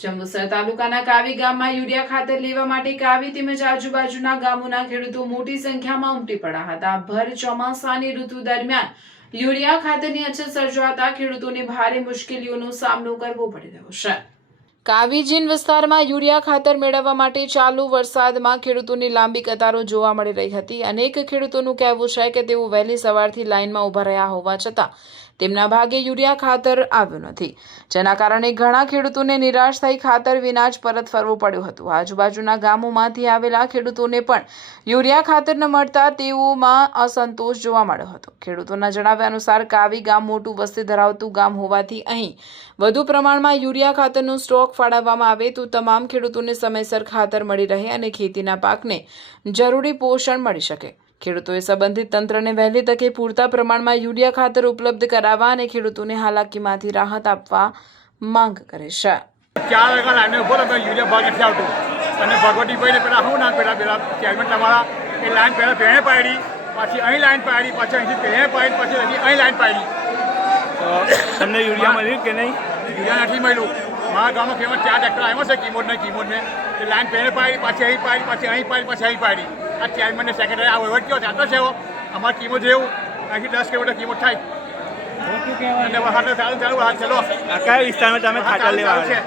જંબુસર તાલુકાના કાવી ગામમાં યુરિયા ખાતર લેવા માટે કાવી તેમજ આજુબાજુના ગામોના ખેડૂતો મોટી સંખ્યામાં ઉમટી પડ્યા હતા। ભર ચોમાસાની ઋતુ દરમિયાન યુરિયા ખાતરની અછત સર્જાતા ખેડૂતોને ભારે મુશ્કેલીઓનો સામનો કરવો પડી રહ્યો છે। કાવીજીન વિસ્તારમાં યુરિયા ખાતર મેળવવા માટે ચાલુ વરસાદમાં ખેડૂતોની લાંબી કતારો જોવા મળી રહી હતી। અનેક ખેડૂતોનું કહેવું છે કે તેઓ વહેલી સવારથી લાઇનમાં ઊભા રહ્યા હોવા છતાં તેમના ભાગે યુરિયા ખાતર આવ્યું નથી, જેના કારણે ઘણા ખેડૂતોને નિરાશ થઈ ખાતર વિના જ પરત ફરવું પડ્યું હતું। આજુબાજુના ગામોમાંથી આવેલા ખેડૂતોને પણ યુરિયા ખાતર ન મળતા તેઓમાં અસંતોષ જોવા મળ્યો હતો। ખેડૂતોના જણાવ્યા અનુસાર કાવી ગામ મોટું વસ્તી ધરાવતું ગામ હોવાથી અહીં વધુ પ્રમાણમાં યુરિયા ખાતરનો સ્ટોક ફાળવવામાં આવે તો તમામ ખેડૂતોને સમયસર ખાતર મળી રહે અને ખેતીના પાકને જરૂરી પોષણ મળી શકે। ખેડૂતોએ સંબંધિત તંત્રને વહેલી તકે પૂરતા પ્રમાણમાં યુરિયા ખાતર ઉપલબ્ધ કરાવવા અને ખેડૂતોને હાલાકીમાંથી રાહત આપવા માંગ કરે છે। 4 વાગ્યા લાઈને ઉભો તો યુરિયા ભાગ નથી આવતું અને ભગવતી ભાઈને પેલા હું ના પેલા ચેરમેન તમારા એ લાઈન પહેલાં ભેણે પાડી, પાછી અહીં લાઈન પાડી, પાછી અહીંથી ભેણે પાડી, પાછી અહીંથી અહીં લાઈન પાડી। તમને યુરિયા મળ્યું કે નહીં? યુરિયા નથી મળ્યું। મારા ગામમાં ફેમસ 4 ટ્રેક્ટર આવ્યા છે કીમોડને એ લાઈન ભેણે પાડી, પાછી અહીં પાડી, પાછી અહીં પાડી, પાછી અહીં પાડી। આ ચેરમેનને સેક્રેટરી આ વહીવટ કયો ચાલતો છે અમારા કીમો જેવું અહીંથી 10 કિલોમીટર કીમો થાય અને વરસાદ ચાલુ ચલો આ કયા વિસ્તારમાં તમે ખાતર લેવા આવ્યા?